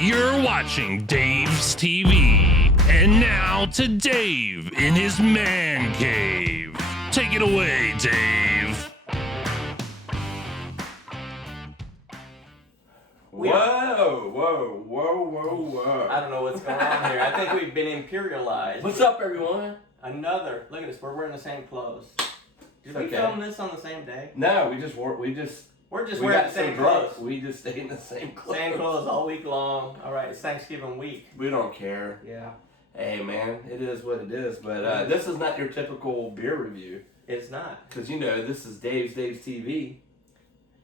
You're watching Dave's TV. And now to Dave in his man cave. Take it away, Dave. Whoa. I don't know what's going on here. I think we've been imperialized. What's up, everyone? Look at us, we're wearing the same clothes. Did we film this on the same day? No, we're just wearing the same clothes. We just stay in the same clothes. Same clothes all week long. All right, it's Thanksgiving week. We don't care. Yeah. Hey, man, it is what it is. But this is not your typical beer review. It's not. Because, this is Dave's TV.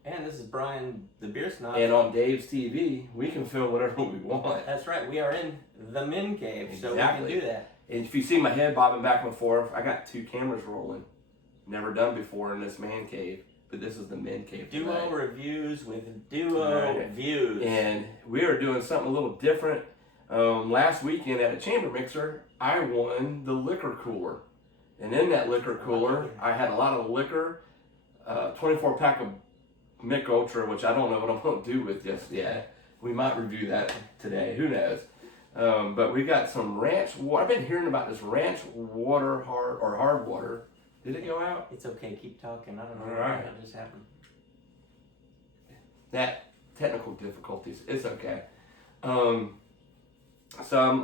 And this is Brian, the beer snob. And on Dave's TV, we can film whatever we want. That's right. We are in the men cave, Exactly. so we can do that. And if you see my head bobbing back and forth, I got two cameras rolling. Never done before in this man cave. But this is the men cave Duo tonight. Reviews with duo views. And we are doing something a little different. Last weekend at a chamber mixer, I won the liquor cooler. And in that liquor cooler, I had a lot of liquor, 24 pack of Mick Ultra, which I don't know what I'm going to do with just yet. We might review that today. Who knows? But we got some ranch water. I've been hearing about this ranch water, hard water. Did it go out? It's okay. Keep talking. I don't know what just happened. That technical difficulties. It's okay. So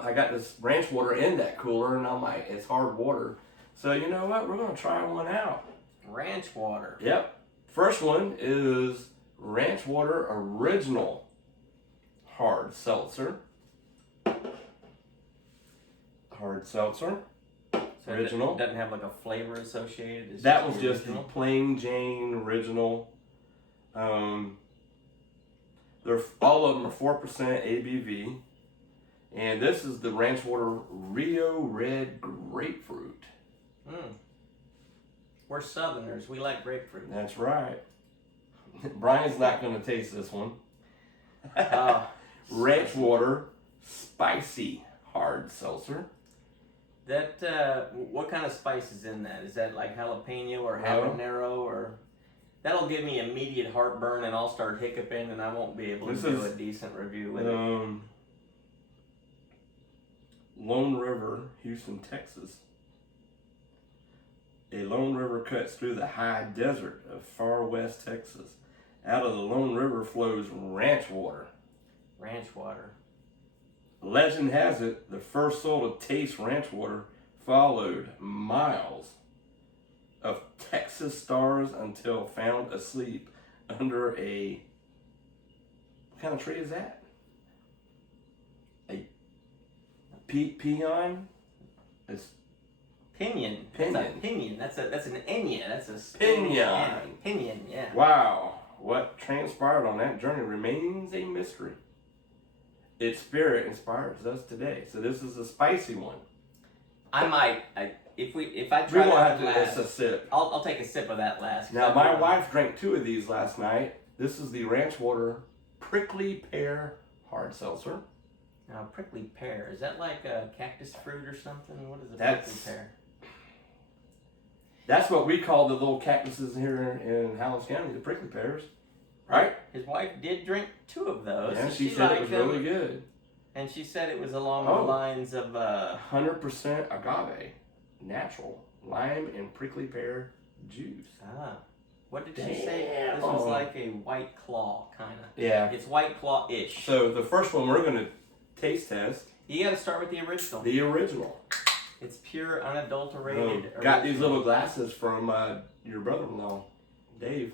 I got this ranch water in that cooler, and I'm like, it's hard water. So you know what? We're going to try one out. Ranch water. Yep. First one is Ranch Water Original Hard Seltzer. Hard Seltzer. So Original. It doesn't have like a flavor associated? It's That was just the original? plain Jane original. They're all of them are 4% ABV. And this is the Ranch Water Rio Red Grapefruit. We're Southerners. We like grapefruit. That's right. Brian's not going to taste this one. Ranch Water Spicy Hard Seltzer. That what kind of spice is in that? Is that like jalapeno or habanero or? That'll give me immediate heartburn and I'll start hiccuping and I won't be able to do a decent review with it. Lone River, Houston, Texas. A Lone River cuts through the high desert of far west Texas. Out of the Lone River flows ranch water. Ranch water. Legend has it, the first soul to taste ranch water followed miles of Texas stars until found asleep under a... What kind of tree is that? A piñon? It's Piñon. Piñon. That's a piñon. That's an enya. That's a Piñon. Piñon, yeah. Wow. What transpired on that journey remains a mystery. Its spirit inspires us today. So this is a spicy one. I might. If I We try won't that have to. last, It's a sip. I'll take a sip of that last. Now my wife drank 2 of these last night. This is the Ranch Water Prickly Pear Hard Seltzer. Now prickly pear, is that like a cactus fruit or something? What is a That's- prickly pear? That's what we call the little cactuses here in Hallis County, the prickly pears, right? His wife did drink 2 of those. Yeah, and she said it was liked them, really good. And she said it was along Oh. the lines of 100% agave, natural, lime and prickly pear juice. what did she say? This was like a White Claw kind of. Yeah. It's White Claw-ish. So the first one we're going to taste test, You got to start with the original. the original. It's pure, unadulterated. Got these original. little glasses from your brother-in-law, Dave.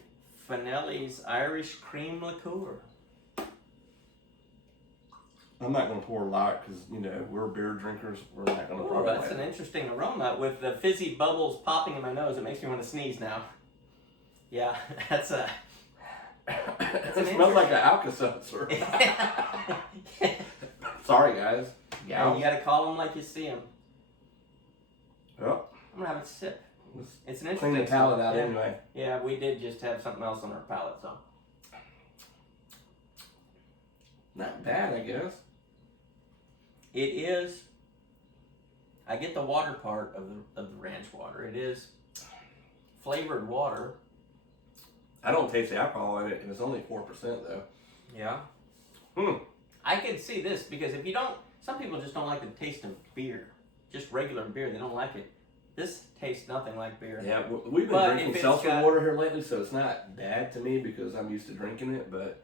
Finelli's Irish Cream Liqueur. I'm not going to pour a lot because, we're beer drinkers. We're not going to pour a lot. That's an interesting aroma with the fizzy bubbles popping in my nose. It makes me want to sneeze now. Yeah, that's a... It smells like an Alka-Seltzer. Sorry, guys. Yeah, you got to call them like you see them. Well, I'm going to have a sip. It's an clean interesting the palate smell. out Yeah. anyway. Yeah, we did just have something else on our palate, so. Not bad, I guess. It is, I get the water part of the ranch water. It is flavored water. I don't taste the alcohol in it, and it's only 4% though. Yeah. I can see this because if you don't, some people just don't like the taste of beer, just regular beer. They don't like it. This tastes nothing like beer. Yeah, we've been drinking seltzer water here lately, so it's not bad to me because I'm used to drinking it. But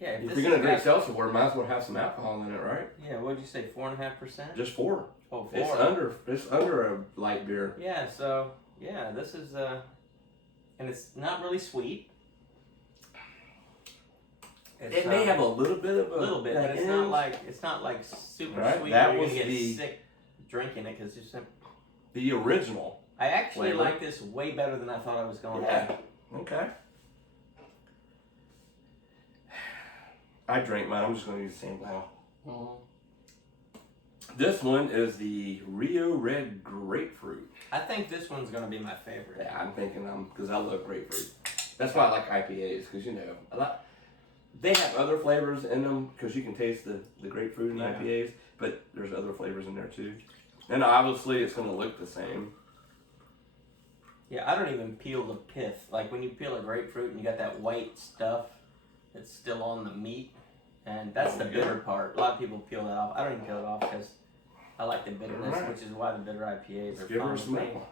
yeah, if you're gonna drink seltzer water, might as well have some alcohol in it, right? Yeah, what did you say? 4.5%? Just 4. Oh, 4. It's under a light beer. Yeah. So yeah, this is and it's not really sweet. It may have a little bit of a little bit, but it's not like super sweet. That you're was gonna get sick drinking it because it's the original. I actually flavor. like this way better than I thought I was going Yeah. to. Okay. I drank mine. I'm just going to use the same now. This one is the Rio Red Grapefruit. I think this one's going to be my favorite. Yeah, I'm thinking because I love grapefruit. That's why I like IPAs because they have other flavors in them because you can taste the grapefruit in IPAs, but there's other flavors in there too. And obviously it's going to look the same. Yeah, I don't even peel the pith. Like when you peel a grapefruit and you got that white stuff that's still on the meat, and that's the bitter part. A lot of people peel that off. I don't even peel it off because I like the bitterness, which is why the bitter IPAs are give her a smell.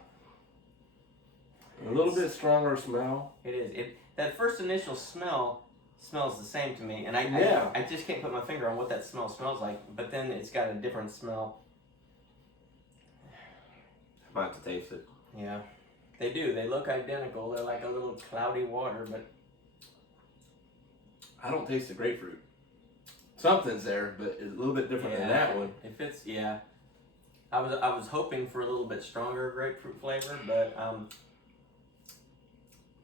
A little bit stronger smell. It is. That first initial smell smells the same to me, and I just can't put my finger on what that smell smells like. But then it's got a different smell. I'm about to taste it. Yeah, they do. They look identical. They're like a little cloudy water, but I don't taste the grapefruit. Something's there, but it's a little bit different than that one. If it's I was hoping for a little bit stronger grapefruit flavor, but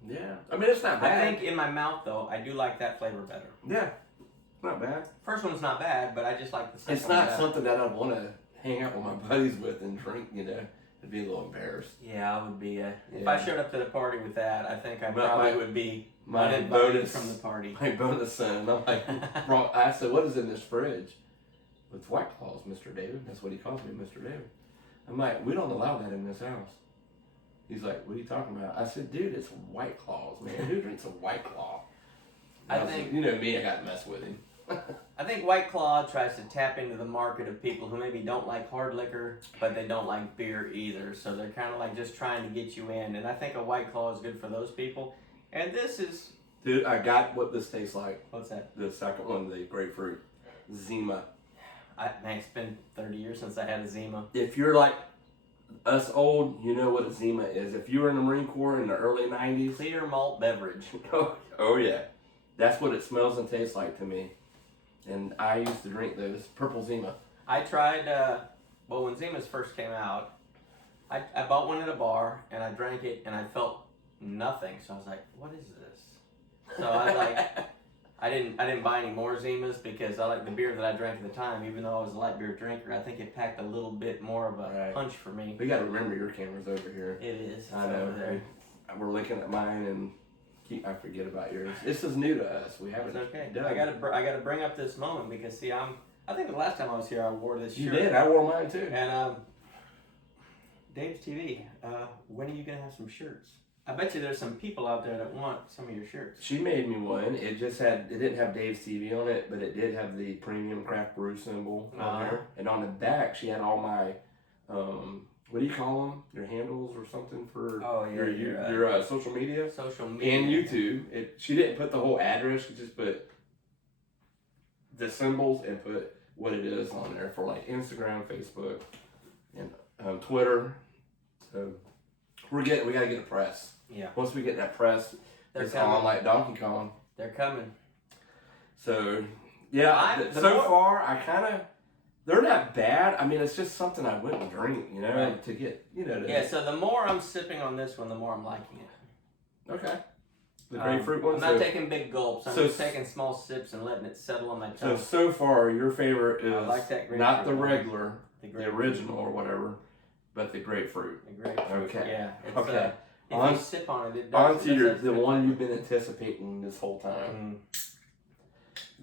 yeah. I mean, it's not bad. I think in my mouth though, I do like that flavor better. Yeah, not bad. First one's not bad, but I just like the second one. It's not something that I'd want to hang out with my buddies with and drink. I'd be a little embarrassed. Yeah, I would be. If I showed up to the party with that, I think I probably would be uninvited from the party. My bonus son, I'm like, I said, what is in this fridge? It's White Claws, Mr. David. That's what he calls me, Mr. David. I'm like, we don't allow that in this house. He's like, what are you talking about? I said, dude, it's White Claws, man. Who drinks a White Claw? I think, me, I got to mess with him. I think White Claw tries to tap into the market of people who maybe don't like hard liquor, but they don't like beer either. So they're kind of like just trying to get you in. And I think a White Claw is good for those people. And this is... Dude, I got what this tastes like. What's that? The second one, the grapefruit. Zima. Man, it's been 30 years since I had a Zima. If you're like us old, you know what a Zima is. If you were in the Marine Corps in the early 90s... Clear malt beverage. Oh yeah. That's what it smells and tastes like to me. And I used to drink those. Purple Zima. I tried, when Zimas first came out, I bought one at a bar, and I drank it, and I felt nothing. So I was like, what is this? So I didn't buy any more Zimas because I like the beer that I drank at the time, even though I was a light beer drinker. I think it packed a little bit more of a punch for me. We got to remember your camera's over here. It is. I know. Over there. We're looking at mine and I forget about yours. This is new to us. We haven't. It's okay. Done. I gotta bring up this moment because I think the last time I was here I wore this shirt. You did. I wore mine too. And Dave's TV. When are you gonna have some shirts? I bet you there's some people out there that want some of your shirts. She made me one. It didn't have Dave's TV on it, but it did have the premium craft brew symbol on there. And on the back, she had all my, what do you call them? Your handles or something for your social media? Social media. And YouTube. She didn't put the whole address. She just put the symbols and put what it is on there for like Instagram, Facebook, and Twitter. So we got to get a press. Yeah. Once we get that press, it's on like Donkey Kong. They're coming. So yeah, far they're not bad. I mean, it's just something I wouldn't drink, to get, Yeah, so the more I'm sipping on this one, the more I'm liking it. Okay. The grapefruit one? I'm not taking big gulps. I'm just taking small sips and letting it settle on my tongue. So far, your favorite is like that grapefruit not the regular, the original or whatever, but the grapefruit. The grapefruit. Okay. Yeah. Okay. If you sip on it, it does. On to the one you've been anticipating this whole time.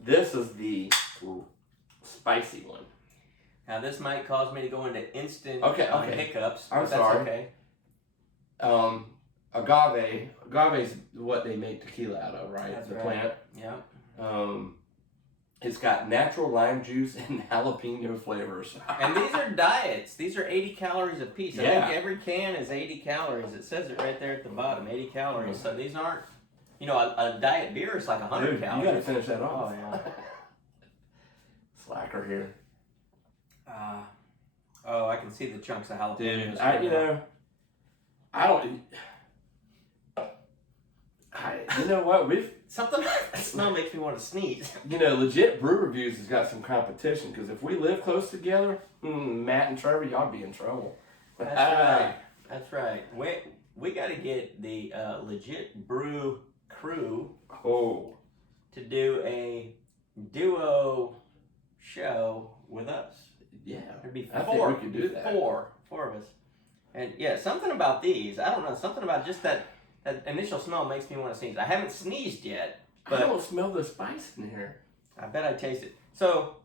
This is the spicy one. Now this might cause me to go into instant hiccups. I'm sorry. Okay. Agave is what they make tequila out of, right? That's the right. plant. Yeah. It's got natural lime juice and jalapeno flavors. And these are diets. These are 80 calories a piece. I Yeah. think every can is 80 calories. It says it right there at the bottom, 80 calories. So these aren't, you know, a diet beer is like 100 Dude, calories. you gotta finish that off. Oh, yeah. Slacker here. Oh, I can see the chunks of jalapenos. Dude, you know what? Something about the smell makes me want to sneeze. You know, Legit Brew Reviews has got some competition because if we live close together, Matt and Trevor, y'all be in trouble. That's right. That's right. We got to get the Legit Brew crew to do a duo show with us. Yeah, There'd be I four. think we could do that. Four of us. And yeah, something about these. I don't know. Something about just that initial smell makes me want to sneeze. I haven't sneezed yet, but I don't smell the spice in here. I bet I taste it. So,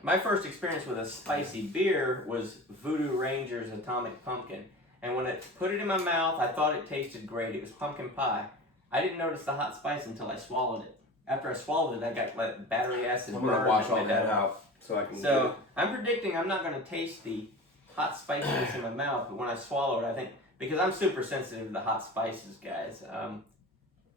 my first experience with a spicy beer was Voodoo Ranger's Atomic Pumpkin. And when I put it in my mouth, I thought it tasted great. It was pumpkin pie. I didn't notice the hot spice until I swallowed it. After I swallowed it, I got like battery acid. I'm gonna wash all that out so I can. So I'm predicting I'm not gonna taste the hot spiciness in my mouth, but when I swallow it, I think because I'm super sensitive to hot spices, guys.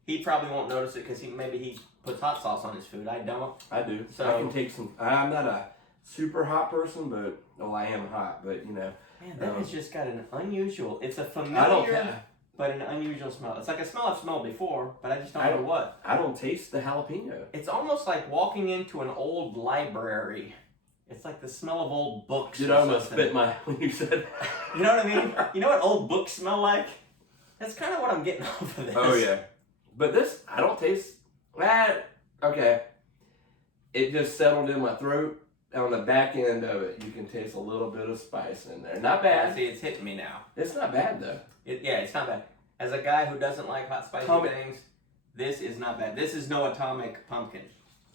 He probably won't notice it because maybe he puts hot sauce on his food. I don't. I do. So I can take some. I'm not a super hot person, but I am hot. But you know, man, that has just got an unusual. It's a I don't. familiar, but an unusual smell. It's like a smell I've smelled before, but I just don't know what. I don't taste the jalapeno. It's almost like walking into an old library. It's like the smell of old books. Dude, I almost spit when you said that. You know what I mean? You know what old books smell like? That's kind of what I'm getting off of this. Oh yeah, but this I don't taste. Okay, it just settled in my throat. On the back end of it, you can taste a little bit of spice in there. Not bad. See, it's hitting me now. It's not bad though. It's not bad. As a guy who doesn't like hot spicy things, this is not bad. This is no Atomic Pumpkin.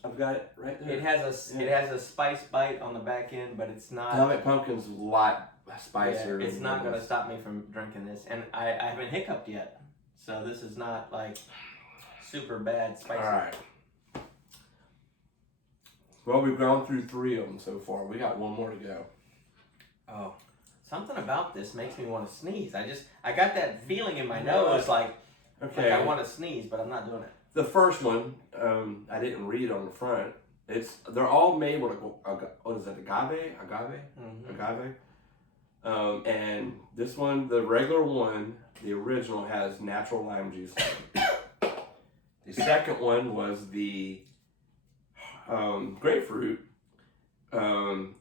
I've got it right there. It has a spice bite on the back end, but it's not. Atomic Pumpkin's a lot spicier. It's not going to stop me from drinking this, and I haven't hiccuped yet, so this is not like super bad spicy. All right. Well, we've gone through 3 of them so far. We got 1 more to go. Oh, something about this makes me want to sneeze. I got that feeling in my nose, like I want to sneeze, but I'm not doing it. The first one, I didn't read on the front. They're all made with what is it? Agave. Mm-hmm. Agave. And this one, the regular one, the original has natural lime juice. The second one was the grapefruit, lime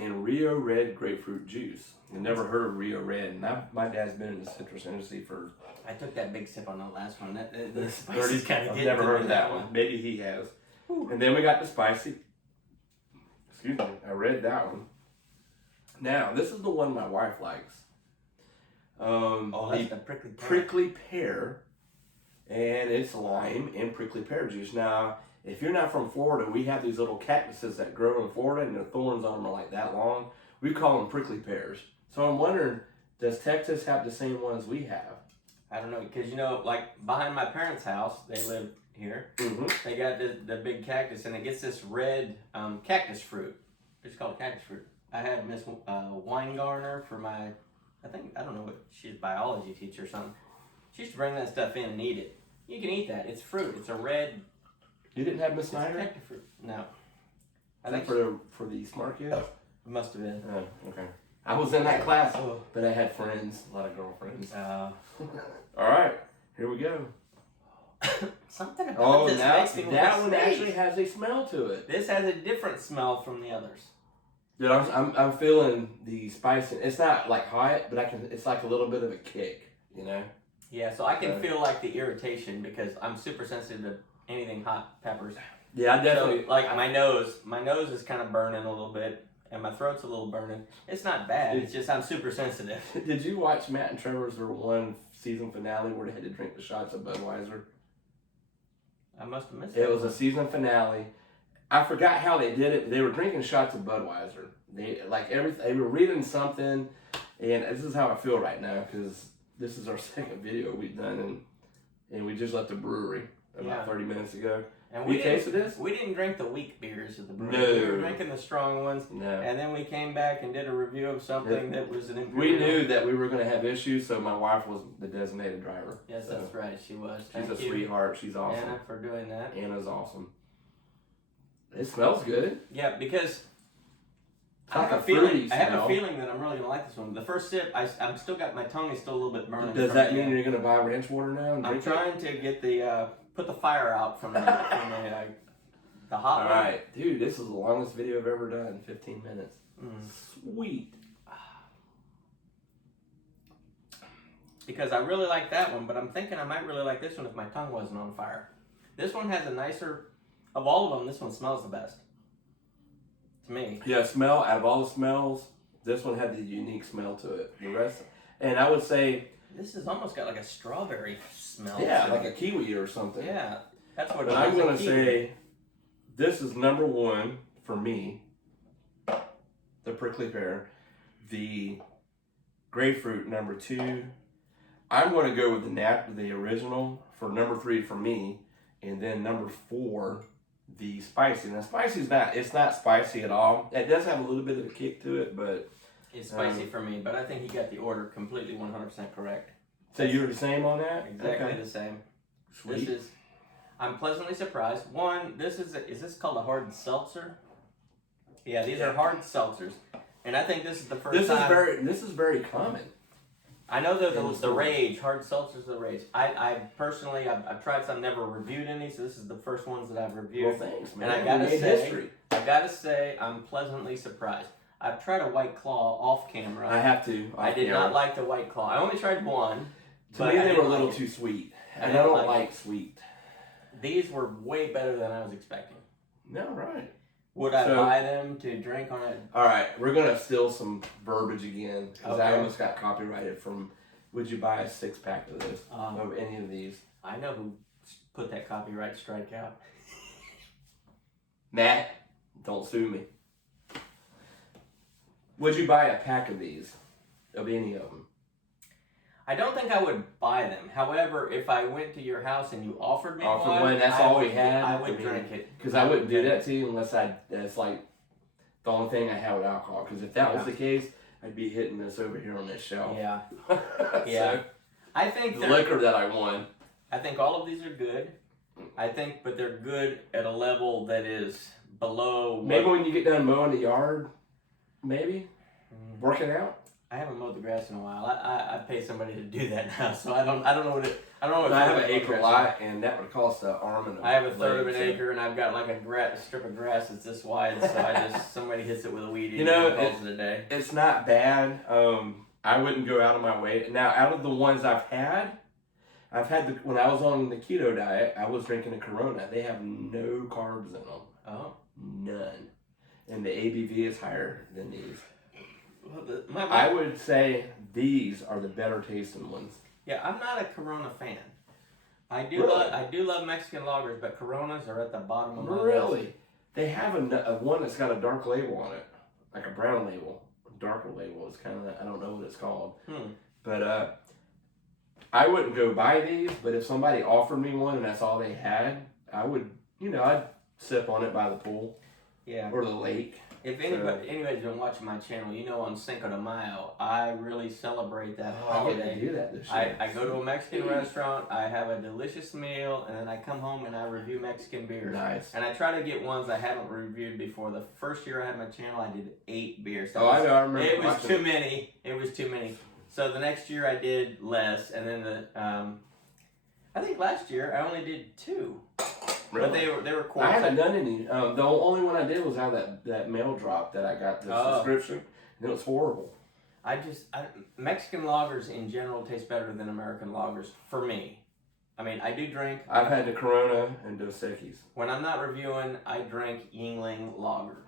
and Rio Red Grapefruit juice. I never heard of Rio Red, and my dad's been in the citrus industry for. I took that big sip on the last one. The spice is kind of. I've never heard of that one. Maybe he has. Ooh. And then we got the spicy. Excuse me, I read that one. Now this is the one my wife likes. That's the prickly pear, and it's lime and prickly pear juice. Now, if you're not from Florida, we have these little cactuses that grow in Florida, and the thorns on them are like that long. We call them prickly pears. So I'm wondering, does Texas have the same ones we have? I don't know, because like behind my parents' house, they live here. Mm-hmm. They got the big cactus, and it gets this red cactus fruit. It's called cactus fruit. I had Miss Weingartner for my, I don't know what, she's a biology teacher or something. She used to bring that stuff in and eat it. You can eat that. It's fruit. It's a red. You didn't have Miss Snyder? Cactus fruit. No. I think for the smart kids? It must have been. Oh, okay. I was in that class, but I had friends, a lot of girlfriends. All right, here we go. Something about this makes me want to that one sneeze. actually has a smell to it. This has a different smell from the others. Dude, I'm feeling the spice. It's not like hot, but it's like a little bit of a kick, you know? Yeah, so I can feel like the irritation because I'm super sensitive to anything hot peppers. Yeah, I definitely. So, like my nose is kind of burning a little bit, and my throat's a little burning. It's not bad. It's just I'm super sensitive. Did you watch Matt and Trevor's one season finale where they had to drink the shots of Budweiser? I must have missed it. It was a season finale. I forgot how they did it. They were drinking shots of Budweiser. They were reading something, and this is how I feel right now because this is our second video we've done, and we just left the brewery about 30 minutes ago. And we tasted this? We didn't drink the weak beers at the brewery. No. We were drinking the strong ones. No. And then we came back and did a review of something that was an imperial. We knew that we were going to have issues, so my wife was the designated driver. Yes, so that's right. She was. She's Thank a you, sweetheart. She's awesome. Anna, for doing that. Anna's awesome. It smells good. Yeah, because It's I like have a a feeling. fruity I have a smell. feeling that I'm really gonna like this one. The first sip, I'm still got my tongue is still a little bit burning. Does from that the, mean you're going to buy ranch water now and I'm drink trying to get the put the fire out from the hot All one. right, dude, this is the longest video I've ever done. 15 minutes. Sweet. Because I really like that one, but I'm thinking I might really like this one if my tongue wasn't on fire. This one has a nicer, of all of them, this one smells the best. To me. Yeah, smell, out of all the smells, this one had the unique smell to it. The rest, and I would say... This has almost got like a strawberry smell. Yeah, to like it. a kiwi or something. Yeah, that's what it But is. I'm going a to kiwi. say this is number one for me. The prickly pear. The grapefruit, number two. I'm going to go with the original for number three for me. And then number four, the spicy. Now, spicy it's not spicy at all. It does have a little bit of a kick to it, but... It's spicy for me, but I think he got the order completely 100% correct. So you're the same on that? Exactly Okay. the same. Sweet. I'm pleasantly surprised. One, is this called a Hardened Seltzer? Yeah, these are hard seltzers. And I think this is the first time. This is very common. I know they're the rage. Hard seltzers are the rage. I personally, I've tried some, never reviewed any, so this is the first ones that I've reviewed. Well, thanks, man. And I gotta say, I'm pleasantly surprised. I've tried a White Claw off camera. I have to. I did not like the White Claw. I only tried one. To me, they were a little too sweet. And I don't like sweet. These were way better than I was expecting. No, right. Would I buy them to drink on it? All right, we're going to steal some verbiage again. Because I Okay. almost got copyrighted from, would you buy a 6-pack of this? Of any of these? I know who put that copyright strike out. Matt, don't sue me. Would you buy a pack of these? Of any of them? I don't think I would buy them. However, if I went to your house and you offered me one, that's all we had. I would drink it. Because I wouldn't do that to you unless that's like the only thing I have with alcohol. Because if that was the case, I'd be hitting this over here on this shelf. Yeah. Yeah. So, I think the liquor that I won. I think all of these are good. But they're good at a level that is below. Maybe when you get done mowing the yard, maybe working out. I haven't mowed the grass in a while. I pay somebody to do that now, so I don't know what it. I don't know what. I have an acre lot, and that would cost an arm and a I have a third of an leg, acre, and I've got like a strip of grass that's this wide. So somebody hits it with a weed eater. You know, and calls it a day. It's not bad. I wouldn't go out of my way. Now, out of the ones I've had when I was on the keto diet, I was drinking a Corona. They have no carbs in them. Oh, none, and the ABV is higher than these. Well, I would say these are the better tasting ones. Yeah, I'm not a Corona fan. I do Really? love Mexican lagers, but Coronas are at the bottom of my list. Really? They have a one that's got a dark label on it, like a brown label, a darker label. It's kind of I don't know what it's called. But I wouldn't go buy these. But if somebody offered me one and that's all they had, I would. I'd sip on it by the pool. Yeah. Or the lake. If anybody's been watching my channel, on Cinco de Mayo, I really celebrate that I holiday. get to do that this year. I go to a Mexican restaurant, I have a delicious meal, and then I come home and I review Mexican beers. Nice. And I try to get ones I haven't reviewed before. The first year I had my channel, I did 8 beers. I know. I remember. It was too many. It was too many. So the next year I did less, and then I think last year I only did 2. Really? But they were cool. I haven't done any. The only one I did was how that mail drop that I got the subscription, and it was horrible. Mexican lagers in general taste better than American lagers for me. I mean, I do drink. I've had the Corona and Dos Equis. When I'm not reviewing, I drink Yingling Lager.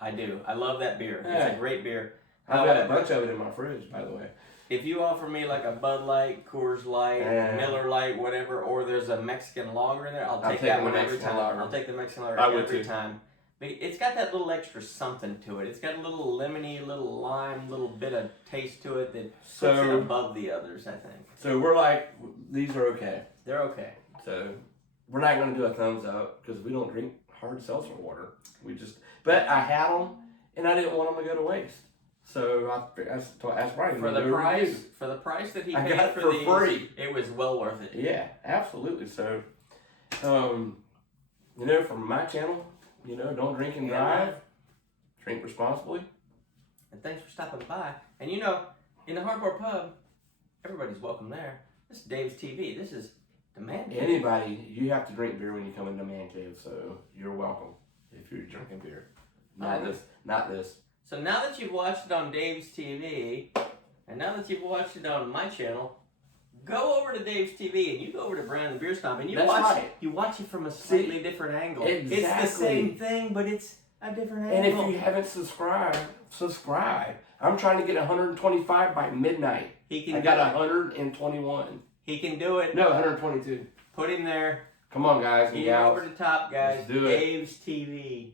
I do. I love that beer. Yeah. It's a great beer. I've got a bunch of it in my fridge, by the way. If you offer me like a Bud Light, Coors Light, Miller Light, whatever, or there's a Mexican lager in there, I'll take that one every time. I'll take the Mexican lager every time. It's got that little extra something to it. It's got a little lemony, little lime, little bit of taste to it that puts it above the others, I think. So we're like, these are okay. They're okay. So we're not going to do a thumbs up because we don't drink hard seltzer water. But I had them and I didn't want them to go to waste. So that's right. For the price that he paid got it for for these, free. It was well worth it. Yeah, absolutely. So, you know, from my channel, you know, don't drink and drive. Drink responsibly. And thanks for stopping by. And you know, in the Hardcore Pub, everybody's welcome there. This is Dave's TV. This is the Man Cave. Anybody, you have to drink beer when you come into Man Cave, so you're welcome if you're drinking beer. Not this. So now that you've watched it on Dave's TV, and now that you've watched it on my channel, go over to Dave's TV and you go over to Brandon Beer Stomp and you watch it from a slightly different angle. Exactly. It's the same thing, but it's a different angle. And if you haven't subscribed, subscribe. I'm trying to get 125 by midnight. I got 121. He can do it. No, 122. Put him there. Come on, guys and gals. Over the top, guys. Let's do it. Dave's TV.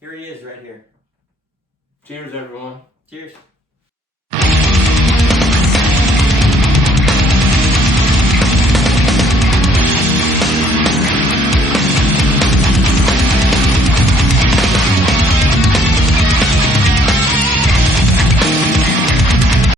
Here he is right here. Cheers, everyone. Cheers.